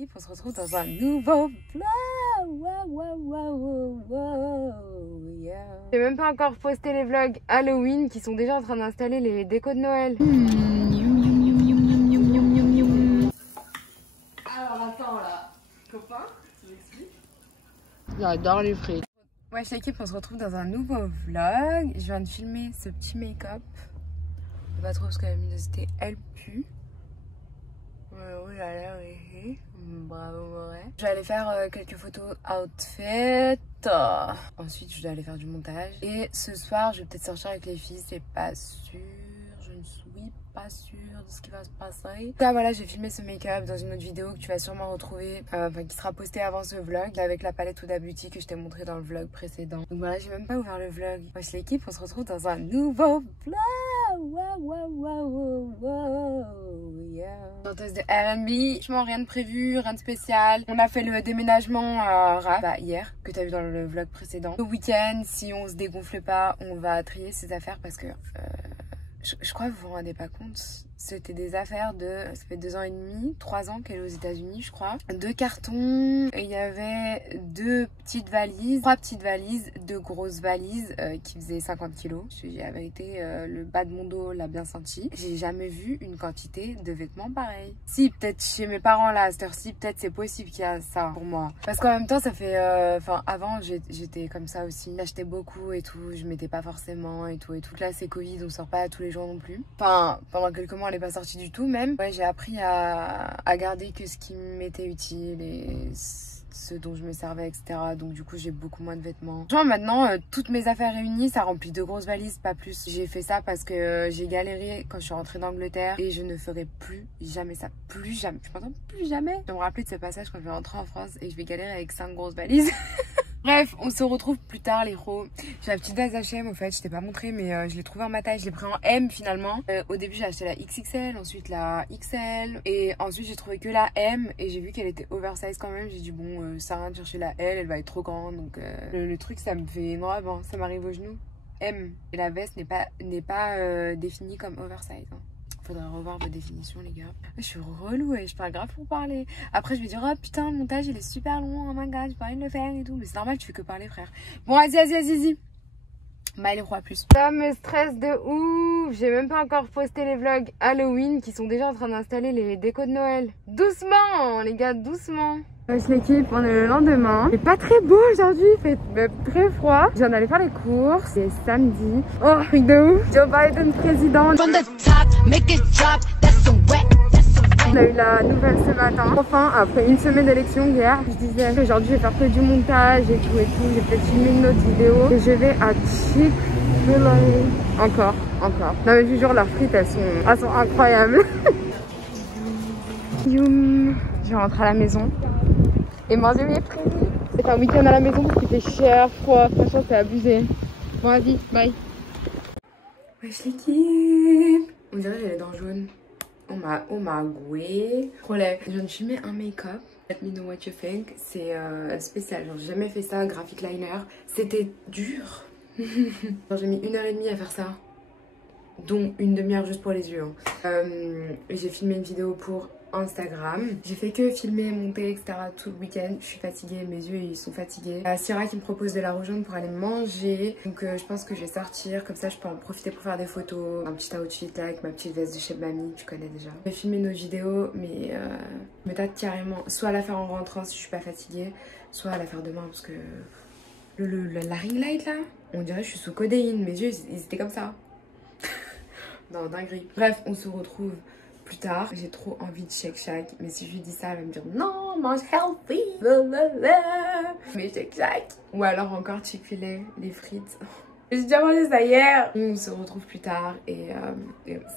l'équipe, on se retrouve dans un nouveau vlog. Yeah. J'ai même pas encore posté les vlogs Halloween qui sont déjà en train d'installer les décos de Noël. Alors attends là, copain, tu m'expliques? J'adore les frites. Wesh l'équipe, on se retrouve dans un nouveau vlog. Je viens de filmer ce petit make-up. Pas trop parce que la luminosité elle pue. Oui, elle a l'air bravo, ouais. Je vais aller faire quelques photos outfit. Ensuite, je dois aller faire du montage. Et ce soir, je vais peut-être sortir avec les filles, c'est pas sûr. Je ne suis pas sûre de ce qui va se passer. Là, voilà, j'ai filmé ce make-up dans une autre vidéo que tu vas sûrement retrouver, qui sera postée avant ce vlog, avec la palette Huda Beauty que je t'ai montré dans le vlog précédent. Donc voilà, j'ai même pas ouvert le vlog. Wesh l'équipe, on se retrouve dans un nouveau vlog. Yeah. Chanteuse de R&B, franchement rien de prévu, rien de spécial. On a fait le déménagement à Rap hier, que t'as vu dans le vlog précédent. Le week-end, si on se dégonfle pas, on va trier ses affaires parce que je crois que vous vous rendez pas compte. C'était des affaires de... Ça fait 2 ans et demi, 3 ans qu'elle est aux États-Unis, je crois. 2 cartons, et il y avait 2 petites valises, 3 petites valises, 2 grosses valises qui faisaient 50 kilos. J'avais été le bas de mon dos l'a bien senti. J'ai jamais vu une quantité de vêtements pareil. Si, peut-être chez mes parents là, à cette heure-ci, peut-être c'est possible qu'il y a ça pour moi. Parce qu'en même temps, ça fait... Enfin, avant, j'étais comme ça aussi. J'achetais beaucoup et tout, je mettais pas forcément et tout. Et tout là, c'est Covid, on sort pas tous les jours non plus. Enfin, pendant quelques mois, elle est pas sortie du tout même. Ouais, j'ai appris à garder que ce qui m'était utile et ce dont je me servais, etc. Donc du coup, j'ai beaucoup moins de vêtements. Genre maintenant, toutes mes affaires réunies, ça remplit 2 grosses valises, pas plus. J'ai fait ça parce que j'ai galéré quand je suis rentrée d'Angleterre et je ne ferai plus jamais ça. Plus jamais. Je m'entends plus jamais. Je vais me rappeler de ce passage quand je vais rentrer en France et je vais galérer avec 5 grosses valises. Bref, on se retrouve plus tard les gros. J'ai la petite veste H&M au fait, je t'ai pas montré mais je l'ai trouvée en ma taille, je l'ai pris en M finalement. Au début j'ai acheté la XXL, ensuite la XL et ensuite j'ai trouvé que la M et j'ai vu qu'elle était oversize quand même. J'ai dit bon ça sert à rien de chercher la L, elle va être trop grande donc le truc ça me fait énorme, ça m'arrive au genou. M et la veste n'est pas définie comme oversize. Faudrait revoir vos définitions les gars. Je suis relou et je parle grave pour parler. Après je vais dire oh putain le montage il est super long, oh my god j'ai pas envie de le faire et tout. Mais c'est normal, tu fais que parler frère. Bon vas-y. Bah les rois plus. Ça me stresse de ouf. J'ai même pas encore posté les vlogs Halloween qui sont déjà en train d'installer les décos de Noël. Doucement les gars, doucement. Wesh l'équipe, on est le lendemain. Il fait pas très beau aujourd'hui, il fait très froid. Je viens d'aller faire les courses. C'est samedi. Oh, truc de ouf. Joe Biden président. On a eu la nouvelle ce matin. Enfin, après une semaine d'élection hier, je disais qu'aujourd'hui je vais faire que du montage et tout. J'ai peut-être filmé une autre vidéo. Et je vais à Chick-fil-A. Encore. Non mais je vous jure, leurs frites elles sont incroyables. Youm. Je vais rentrer à la maison et manger mes frites. C'est un week-end à la maison parce qu'il fait cher, froid. Franchement, c'est abusé. Bon, vas-y, bye. Wesh l'équipe. On dirait que j'ai les dents jaunes. Oh my god. Relève. Je viens de filmer un make-up. Let me know what you think. C'est spécial. Genre, j'ai jamais fait ça, graphic liner. C'était dur. J'ai mis 1h30 à faire ça. Dont une demi-heure juste pour les yeux. J'ai filmé une vidéo pour Instagram. J'ai fait que filmer, monter, etc. tout le week-end. Je suis fatiguée, mes yeux ils sont fatigués. Syrah qui me propose de la rejoindre pour aller manger. Donc je pense que je vais sortir. Comme ça je peux en profiter pour faire des photos. Un petit outfit là avec ma petite veste de chez Mamie, tu connais déjà. Je vais filmer nos vidéos mais je me tâte carrément soit à la faire en rentrant si je suis pas fatiguée, soit à la faire demain parce que la ring light là, on dirait que je suis sous codéine. Mes yeux ils étaient comme ça. Non, dinguerie. Bref, on se retrouve plus tard. J'ai trop envie de Shake Shack. Mais si je lui dis ça, elle va me dire non, mange healthy. Mais Shake Shack. Ou alors encore Chick-fil-A, les frites. J'ai déjà mangé ça hier. On se retrouve plus tard. Et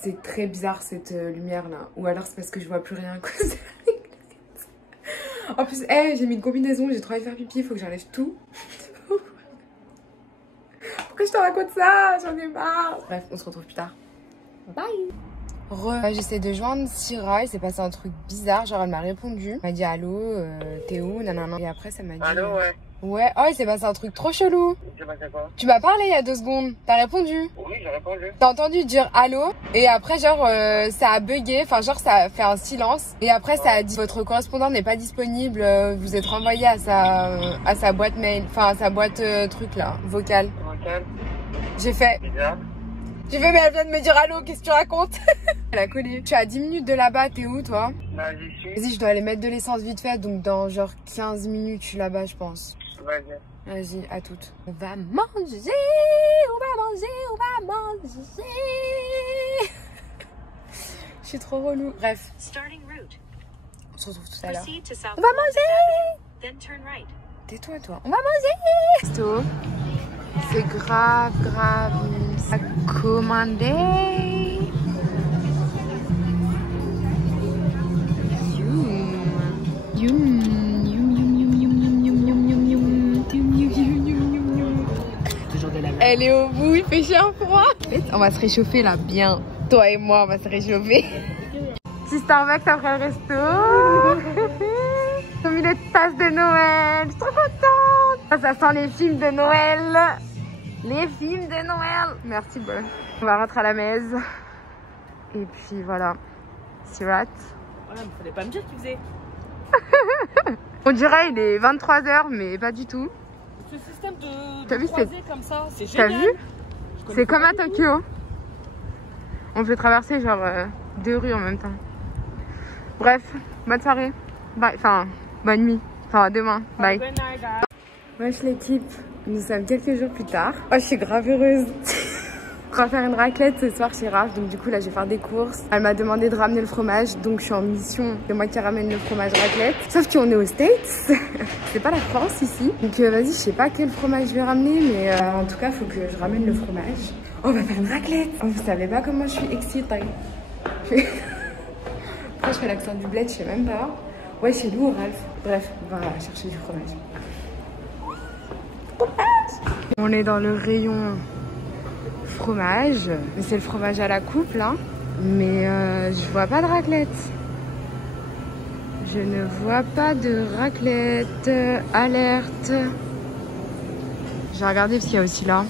c'est très bizarre cette lumière là. Ou alors c'est parce que je vois plus rien à cause de la lumière. En plus, j'ai mis une combinaison. J'ai trop envie de faire pipi. Il faut que j'enlève tout. Pourquoi je te raconte ça? J'en ai marre. Bref, on se retrouve plus tard. Bye. J'essaie de joindre Syrah, il s'est passé un truc bizarre, genre elle m'a répondu, elle m'a dit allô, t'es où, nanana, et après ça m'a dit allô, ouais. Ouais, oh il s'est passé un truc trop chelou. C'est passé quoi? Tu m'as parlé il y a 2 secondes, t'as répondu. Oui, j'ai répondu. T'as entendu dire allô et après genre ça a bugué, enfin genre ça a fait un silence et après ça a dit votre correspondant n'est pas disponible, vous êtes renvoyé à sa boîte mail, enfin à sa boîte truc là, vocale. Vocal. J'ai fait. Bizarre. J'ai fait mais elle vient de me dire allô, qu'est-ce que tu racontes? Elle a collé. Je suis à 10 minutes de là-bas, t'es où toi? Bah, j'y suis. Vas-y, je dois aller mettre de l'essence vite fait, donc dans genre 15 minutes je suis là-bas je pense. Vas-y. Vas-y, à toutes. On va manger, on va manger, on va manger. Je suis trop relou. Bref, on se retrouve tout à l'heure. On va manger. Tais-toi, toi. On va manger. Resto. C'est grave, grave. Ça commandé. Elle est au bout, il fait chiant froid. On va se réchauffer là, bien. Toi et moi, on va se réchauffer. Petit Starbucks après le resto. Ils ont mis des tasses de Noël. Je suis trop contente. Ça sent les films de Noël. Les films de Noël. Merci, bon. On va rentrer à la maison. Et puis voilà. C'est rat. Voilà, mais fallait pas me dire qu'il faisait. On dirait il est 23h, mais pas du tout. Ce système T'as de vu, croisée comme ça, c'est T'as génial. vu? C'est comme à Tokyo. On peut traverser genre 2 rues en même temps. Bref, bonne soirée. Bye. Enfin, bonne nuit. Enfin, demain. Bye. Good night, guys. Wesh l'équipe, nous sommes quelques jours plus tard. Oh, je suis grave heureuse. On va faire une raclette ce soir chez Raph, donc du coup là je vais faire des courses. Elle m'a demandé de ramener le fromage, donc je suis en mission. C'est moi qui ramène le fromage raclette. Sauf qu'on est aux States, c'est pas la France ici. Donc vas-y, je sais pas quel fromage je vais ramener, mais en tout cas faut que je ramène le fromage. Oh, on va faire une raclette. Oh, vous savez pas comment je suis excitée. Après je fais l'accent du bled, je sais même pas. Ouais, chez nous, Ralph. Bref, on va chercher du fromage. On est dans le rayon fromage, mais c'est le fromage à la coupe là, mais je vois pas de raclette. Je ne vois pas de raclette. Alerte. J'ai regardé parce qu'il y a aussi là.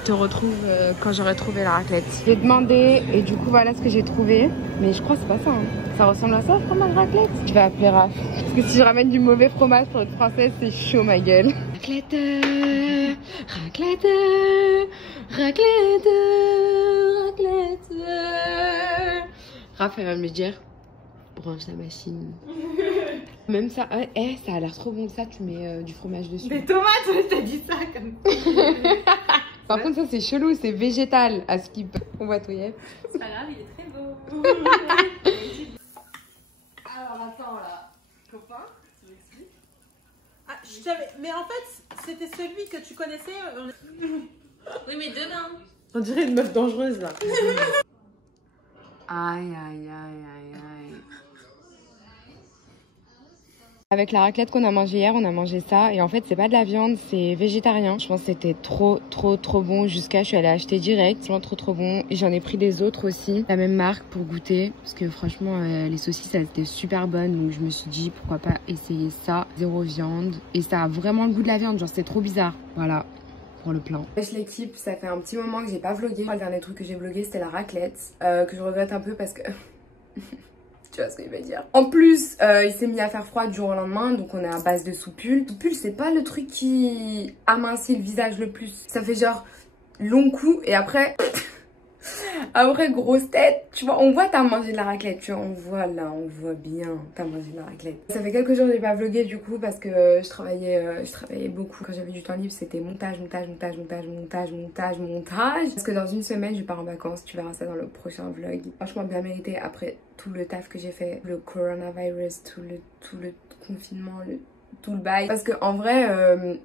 Je te retrouve quand j'aurai trouvé la raclette. J'ai demandé et du coup voilà ce que j'ai trouvé, mais je crois que c'est pas ça hein. Ça ressemble à ça, le fromage raclette. Je vais appeler Raph parce que si je ramène du mauvais fromage sur une française, c'est chaud ma gueule. Raclette, raclette, raclette, raclette. Raph elle va me dire branche la machine. Même ça, ça a l'air trop bon ça, tu mets du fromage dessus. Des tomates, ouais, t'as dit ça comme Par contre ça c'est chelou, c'est végétal à skip. On va tout y être. C'est pas grave, il est très beau. Alors attends là, copain, tu m'expliques? Ah, je savais, mais en fait, c'était celui que tu connaissais. Oui, mais demain. On dirait une meuf dangereuse là. Aïe aïe aïe aïe aïe. Avec la raclette qu'on a mangée hier, on a mangé ça et en fait c'est pas de la viande, c'est végétarien. Je pense que c'était trop bon jusqu'à je suis allée acheter direct, vraiment trop bon. Et j'en ai pris des autres aussi, la même marque pour goûter parce que franchement les saucisses elles étaient super bonnes donc je me suis dit pourquoi pas essayer ça, 0 viande et ça a vraiment le goût de la viande, genre c'est trop bizarre. Voilà. Pour le plan. Wesh l'équipe, ça fait un petit moment que j'ai pas vlogué. Le dernier truc que j'ai vlogué c'était la raclette que je regrette un peu parce que tu vois ce que je vais dire. En plus, il s'est mis à faire froid du jour au lendemain, donc on est à base de soupule. Soupule, c'est pas le truc qui amincit le visage le plus. Ça fait genre long coup et après... après grosse tête, tu vois, on voit t'as mangé de la raclette, tu vois, on voit là, on voit bien t'as mangé de la raclette. Ça fait quelques jours que j'ai pas vlogué du coup parce que je travaillais beaucoup. Quand j'avais du temps libre c'était montage. Parce que dans une semaine je pars en vacances, tu verras ça dans le prochain vlog. Franchement bien mérité après tout le taf que j'ai fait, le coronavirus, tout le confinement, tout le bail. Parce que en vrai,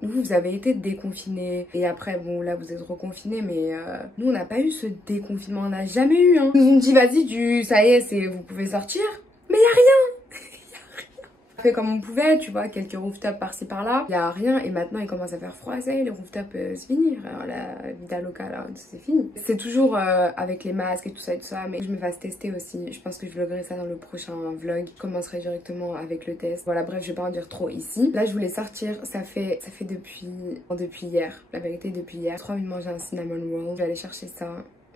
vous avez été déconfinés. Et après, bon là vous êtes reconfinés. Mais nous on n'a pas eu ce déconfinement. On n'a jamais eu hein. Ils nous ont dit vas-y ça y est, vous pouvez sortir. Mais y a rien. Y a rien. On fait comme on pouvait, tu vois, quelques rooftops par-ci par-là. Il y a rien et maintenant il commence à faire froid, ça y est, les rooftops c'est fini. Alors, la vida loca là, c'est fini. C'est toujours avec les masques et tout ça, mais je me fasse tester aussi. Je pense que je vloggerai ça dans le prochain vlog. Je commencerai directement avec le test. Voilà, bref, je vais pas en dire trop ici. Là, je voulais sortir, ça fait depuis hier. La vérité, depuis hier. J'ai trop envie de manger un cinnamon roll. Je vais aller chercher ça.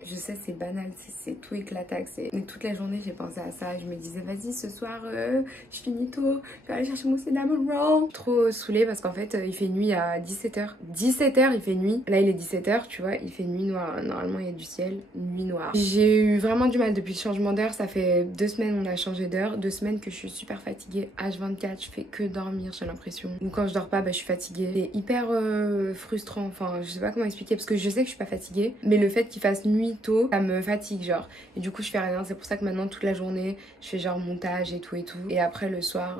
Je sais, c'est banal, c'est tout éclataxe. Mais toute la journée, j'ai pensé à ça. Je me disais, vas-y, ce soir, je finis tôt. Je vais aller chercher mon cinnamon roll. Trop saoulée parce qu'en fait, il fait nuit à 17h. 17h, il fait nuit. Là, il est 17h, tu vois, il fait nuit noire. Normalement, il y a du ciel, nuit noire. J'ai eu vraiment du mal depuis le changement d'heure. Ça fait 2 semaines, on a changé d'heure. 2 semaines que je suis super fatiguée. H24, je fais que dormir, j'ai l'impression. Ou quand je dors pas, bah, je suis fatiguée. C'est hyper frustrant. Enfin, je sais pas comment expliquer parce que je sais que je suis pas fatiguée. Mais le fait qu'il fasse nuit tôt, ça me fatigue genre, et du coup je fais rien. C'est pour ça que maintenant toute la journée je fais genre montage et tout, et après le soir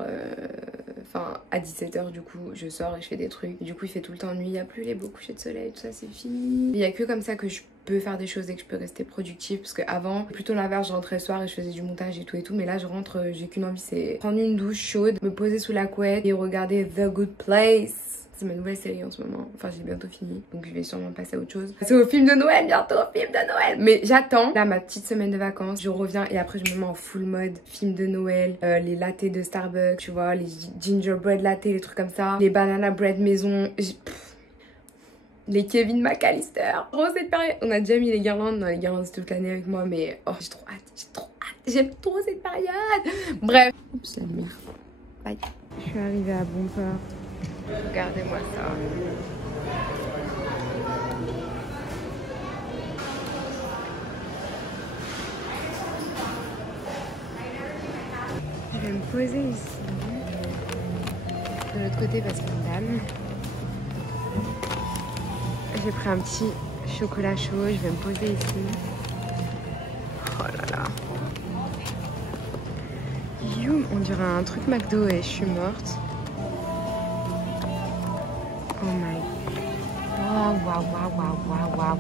enfin à 17h du coup je sors et je fais des trucs, et du coup il fait tout le temps nuit, il n'y a plus les beaux couchers de soleil, tout ça c'est fini. Il y a que comme ça que je peux faire des choses et que je peux rester productive, parce que avant plutôt l'inverse, je rentrais le soir et je faisais du montage et tout, mais là je rentre, j'ai qu'une envie, c'est prendre une douche chaude, me poser sous la couette et regarder The Good Place. C'est ma nouvelle série en ce moment. Enfin, j'ai bientôt fini. Donc, je vais sûrement passer à autre chose. C'est au film de Noël, bientôt au film de Noël. Mais j'attends. Là, ma petite semaine de vacances. Je reviens et après, je me mets en full mode film de Noël. Les lattés de Starbucks, tu vois. Les gingerbread latte, les trucs comme ça. Les banana bread maison. Les Kevin McAllister. Trop cette période. On a déjà mis les guirlandes. Non, les guirlandes, c'est toute l'année avec moi. Mais oh, j'ai trop hâte. J'ai trop hâte. J'aime trop cette période. Bref. Oups, la lumière. Bye. Je suis arrivée à bon port. Regardez-moi ça. Je vais me poser ici. De l'autre côté parce qu'il y a une dame. J'ai pris un petit chocolat chaud. Je vais me poser ici. Oh là là. You, on dirait un truc McDo et je suis morte. Oh my god.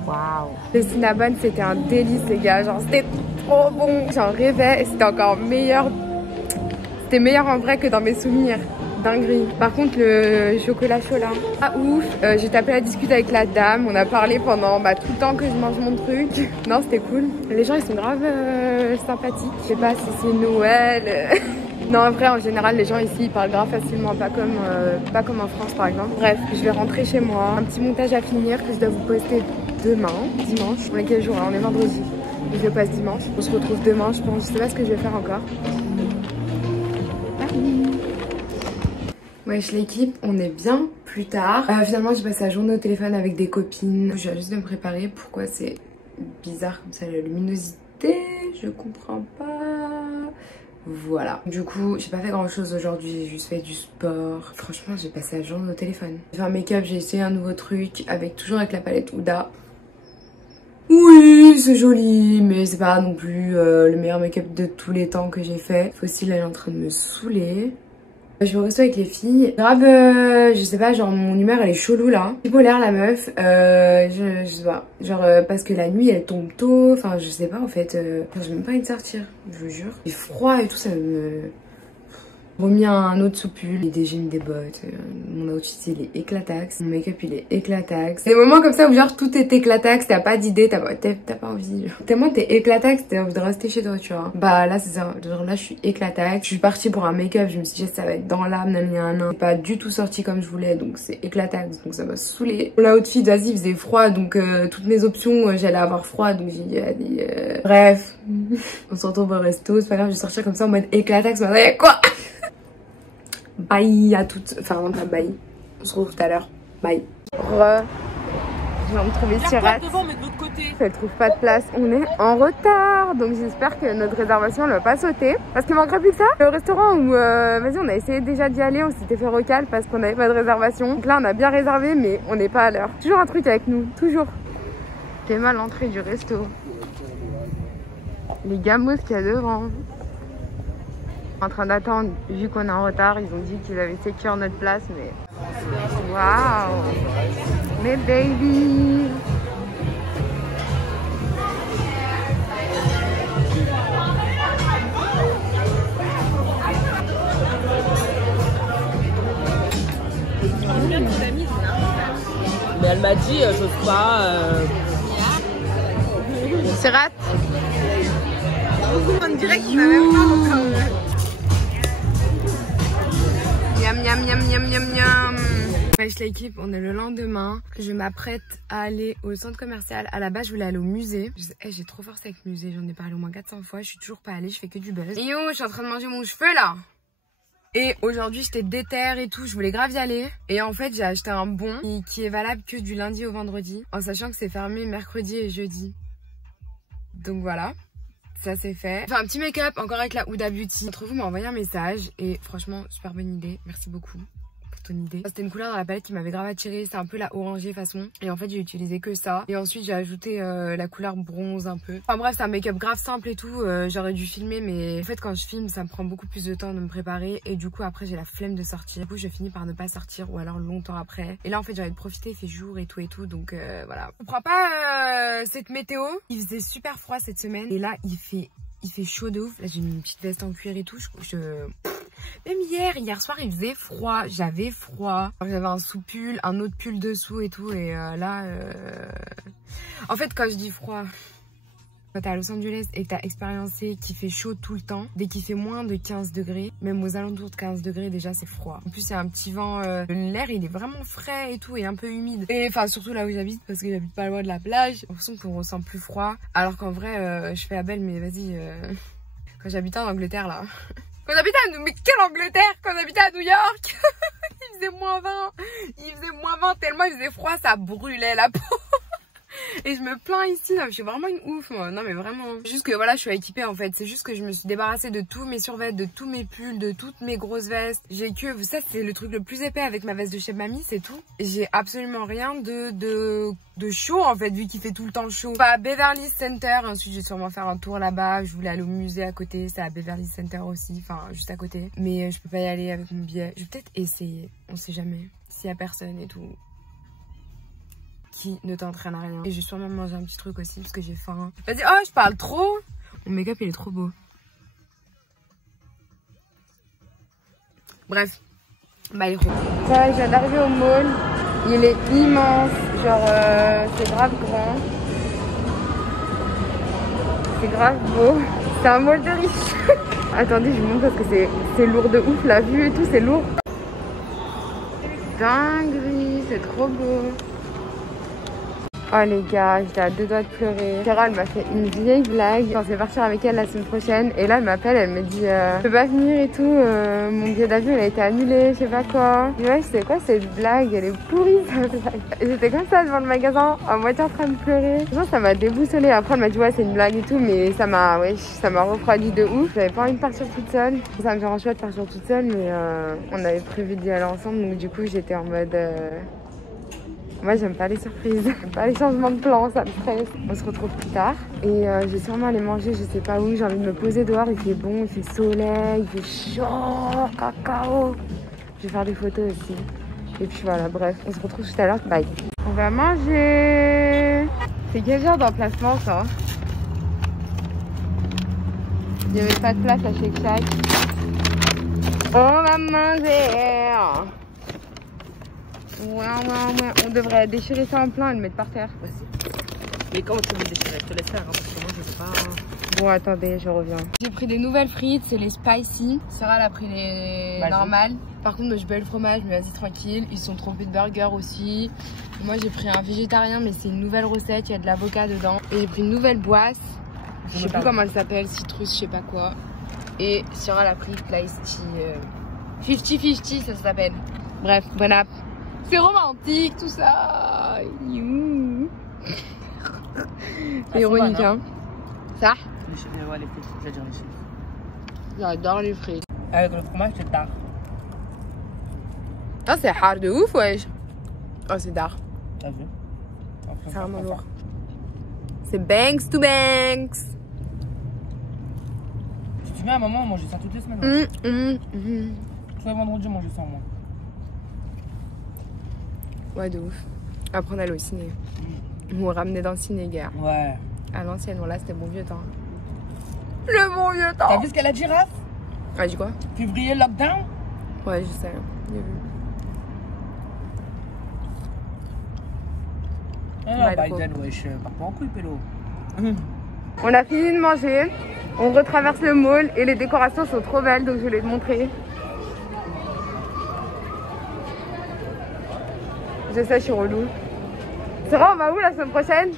Waouh. Le cinnamon, c'était un délice, les gars. Genre, c'était trop bon. J'en rêvais et c'était encore meilleur. C'était meilleur en vrai que dans mes souvenirs. Dinguerie. Par contre, le chocolat chaud là, ah ouf. J'ai tapé la discute avec la dame. On a parlé pendant tout le temps que je mange mon truc. Non, c'était cool. Les gens, ils sont grave sympathiques. Je sais pas si c'est Noël. Non, en vrai, en général, les gens ici, ils parlent grave facilement, pas comme en France, par exemple. Bref, je vais rentrer chez moi. Un petit montage à finir que je dois vous poster demain, dimanche. On est quel jour hein? On est vendredi. Je le passe dimanche. On se retrouve demain, je pense. Je sais pas ce que je vais faire encore. Bye. Wesh l'équipe, on est bien plus tard. Finalement, j'ai passé la journée au téléphone avec des copines. Je viens juste de me préparer. Pourquoi c'est bizarre comme ça, la luminosité? Je comprends pas. Voilà. Du coup, j'ai pas fait grand chose aujourd'hui, j'ai juste fait du sport. Franchement, j'ai passé la journée au téléphone. J'ai fait un make-up, j'ai essayé un nouveau truc, toujours avec la palette Huda. Oui, c'est joli, mais c'est pas non plus le meilleur make-up de tous les temps que j'ai fait. Fossil, elle est en train de me saouler. Je vais au resto avec les filles. Grave, je sais pas, genre mon humeur elle est chelou là. Bipolaire la meuf. Je sais pas. Genre parce que la nuit elle tombe tôt. Enfin je sais pas en fait. J'ai même pas envie de sortir. Je vous jure. Il est froid et tout, ça me... Remis un autre soupule, j'ai mis des bottes, mon outfit il est éclataxe, mon make-up il est éclataxe. Des moments comme ça où genre tout est éclataxe, t'as pas d'idée, t'as pas envie. Tellement t'es éclataxe, t'as envie de rester chez toi, tu vois. Bah là c'est ça, genre là je suis éclataxe. Je suis partie pour un make-up, je me suis dit ça va être dans l'âme, c'est pas du tout sorti comme je voulais, donc c'est éclataxe, donc ça m'a saoulé. L'outfit, vas-y, il faisait froid, donc toutes mes options, j'allais avoir froid, donc j'ai dit, bref. On se retrouve au resto, c'est pas grave, je vais sortir comme ça en mode éclataxe, mais quoi? Bye à toutes, enfin non pas bye, on se retrouve tout à l'heure, bye. Je viens de trouver Sirat, elle trouve pas de place, on est en retard, donc j'espère que notre réservation elle va pas sauter. Parce qu'il manquerait plus que ça, le restaurant où, vas-y on a essayé déjà d'y aller, on s'était fait recal parce qu'on avait pas de réservation. Donc là on a bien réservé mais on n'est pas à l'heure. Toujours un truc avec nous, toujours. J'ai mal l'entrée du resto. Les gamos qu'il y a devant. En train d'attendre, vu qu'on est en retard, ils ont dit qu'ils avaient sécuré notre place, mais waouh, mes baby. Mais elle m'a dit, j'ose pas. C'est rate. On dirait qu'il n'a même pas encore. Miam miam miam miam miam miam. Wesh l'équipe, on est le lendemain. Je m'apprête à aller au centre commercial. À la base, je voulais aller au musée. J'ai trop forcé avec le musée, j'en ai parlé au moins 400 fois. Je suis toujours pas allée, je fais que du buzz. Et yo, je suis en train de manger mon cheveu là. Et aujourd'hui, j'étais déter et tout, je voulais grave y aller. Et en fait, j'ai acheté un bon qui est valable que du lundi au vendredi, en sachant que c'est fermé mercredi et jeudi. Donc voilà, ça c'est fait. Enfin, un petit make-up encore avec la Huda Beauty. Entre vous m'a envoyé un message et franchement, super bonne idée. Merci beaucoup pour ton idée. C'était une couleur dans la palette qui m'avait grave attirée. C'est un peu la orangée façon. Et en fait, j'ai utilisé que ça. Et ensuite, j'ai ajouté la couleur bronze un peu. Enfin bref, c'est un make-up grave simple et tout. J'aurais dû filmer, mais en fait, quand je filme, ça me prend beaucoup plus de temps de me préparer. Et du coup, après, j'ai la flemme de sortir. Du coup, je finis par ne pas sortir ou alors longtemps après. Et là, en fait, j'ai envie de profiter. Il fait jour et tout. Donc voilà. Je comprends pas cette météo. Il faisait super froid cette semaine. Et là, il fait chaud de ouf. Là, j'ai mis une petite veste en cuir et tout. Même hier soir, il faisait froid. J'avais froid. J'avais un sous-pull, un autre pull dessous et tout. Et là, en fait, quand je dis froid, quand t'es à Los Angeles et que t'as expériencé qu'il fait chaud tout le temps, dès qu'il fait moins de 15 degrés, même aux alentours de 15 degrés, déjà c'est froid. En plus, il y a un petit vent. L'air, il est vraiment frais et tout et un peu humide. Et enfin, surtout là où j'habite, parce que j'habite pas loin de la plage, j'ai l'impression qu'on ressent plus froid. Alors qu'en vrai, je fais la belle, mais vas-y, quand j'habitais en Angleterre là. Quand j'habitais à mais quelle Angleterre? Quand j'habitais à New York, il faisait -20. Il faisait -20 tellement il faisait froid, ça brûlait la peau. Et je me plains ici, là, je suis vraiment une ouf, moi. Non mais vraiment. Juste que voilà, je suis équipée en fait. C'est juste que je me suis débarrassée de tous mes survêtements, de tous mes pulls, de toutes mes grosses vestes. J'ai que, ça c'est le truc le plus épais avec ma veste de chez mamie, c'est tout. J'ai absolument rien de chaud en fait, vu qu'il fait tout le temps chaud. Pas à Beverly Center, ensuite je vais sûrement faire un tour là-bas. Je voulais aller au musée à côté, c'est à Beverly Center aussi, enfin juste à côté. Mais je peux pas y aller avec mon billet. Je vais peut-être essayer, on sait jamais. S'il y a personne et tout. Qui ne t'entraîne à rien. Et je vais sûrement manger un petit truc aussi parce que j'ai faim. Vas-y, oh, je parle trop. Mon make-up, il est trop beau. Bref. Bah, il est ça, je viens d'arriver au mall. Il est immense. Genre, c'est grave grand. C'est grave beau. C'est un mall de riches. Attendez, je vous montre parce que c'est lourd de ouf. La vue et tout, c'est lourd. Dinguerie, c'est trop beau. Oh les gars, j'étais à 2 doigts de pleurer. Sarah, elle m'a fait une vieille blague. Je pensais partir avec elle la semaine prochaine. Et là, elle m'appelle, elle me dit je peux pas venir et tout. Mon billet d'avion, il a été annulé, je sais pas quoi. Et ouais, c'est quoi cette blague? Elle est pourrie, cette blague. J'étais comme ça devant le magasin, à moitié en train de pleurer. Genre, ça m'a déboussolée. Après, elle m'a dit ouais, c'est une blague et tout. Mais ça m'a refroidi de ouf. J'avais pas envie de partir toute seule. Ça me dérange pas de partir toute seule, mais on avait prévu d'y aller ensemble. Donc du coup, j'étais en mode... Moi, j'aime pas les surprises, j'aime pas les changements de plan, ça me stresse. On se retrouve plus tard et je vais sûrement aller manger, je sais pas où. J'ai envie de me poser dehors, il fait bon, il fait soleil, il fait chaud, cacao. Je vais faire des photos aussi. Et puis voilà, bref, on se retrouve tout à l'heure. Bye. On va manger. C'est quel genre d'emplacement ça? Il n'y avait pas de place à Shake Shack. On va manger. Ouais. On devrait déchirer ça en plein et le mettre par terre. Vas-y. Mais comment tu veux déchirer? Je te laisse faire, hein, parce que moi je sais pas. Bon, attendez, je reviens. J'ai pris des nouvelles frites, c'est les spicy. Sarah, elle a pris les normales. Par contre, moi, je bois le fromage, mais vas-y, tranquille. Ils se sont trompés de burger aussi. Et moi, j'ai pris un végétarien, mais c'est une nouvelle recette. Il y a de l'avocat dedans. Et j'ai pris une nouvelle boisse. Je sais plus comment elle s'appelle, citrus, je sais pas quoi. Et Sarah, elle a pris Ice Tea 50-50, ça s'appelle. Bref, bon app. C'est romantique tout ça. C'est ironique, hein. Ça? Ouais, les frites, j'adore les frites. J'adore les frites. Avec le fromage, c'est tard. Ah, c'est hard de ouf, wesh. Oh, c'est tard. T'as vu? C'est vraiment lourd. C'est Banks to Banks. Tu te souviens à un moment, on mangeait ça toutes les semaines. Tous les vendredis, on mangeait ça, moi. Ouais, de ouf. Après, on allait au ciné. On ramenait dans le ciné, gars. Ouais. À l'ancienne, bon, là, c'était bon vieux temps. Le bon vieux temps. T'as vu ce qu'elle a dit, Raph? Elle a dit quoi? Février, lockdown? Ouais, je sais. J'ai vu. Ah, Biden, wesh, pars pas en couille, pélo. On a fini de manger, on retraverse le mall et les décorations sont trop belles, donc je vais les montrer. Je sais, je suis relou. C'est vrai, on va où la semaine prochaine?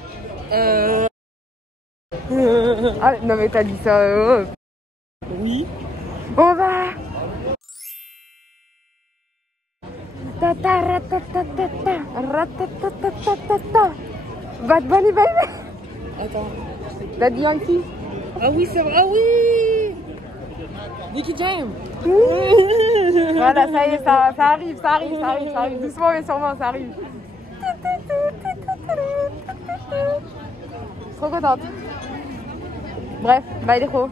Ah non mais t'as dit ça. Oui. On va. Tata ratatatata ratatatata. Bad Bunny baby. Attends. Daddy Yankee. Ah oui, c'est vrai. Ah oui. Nicky Jam. Voilà, ça y est, ça arrive, ça arrive, ça arrive, ça arrive. Doucement mais sûrement, ça arrive. Trop contente. Bref, bye les pros.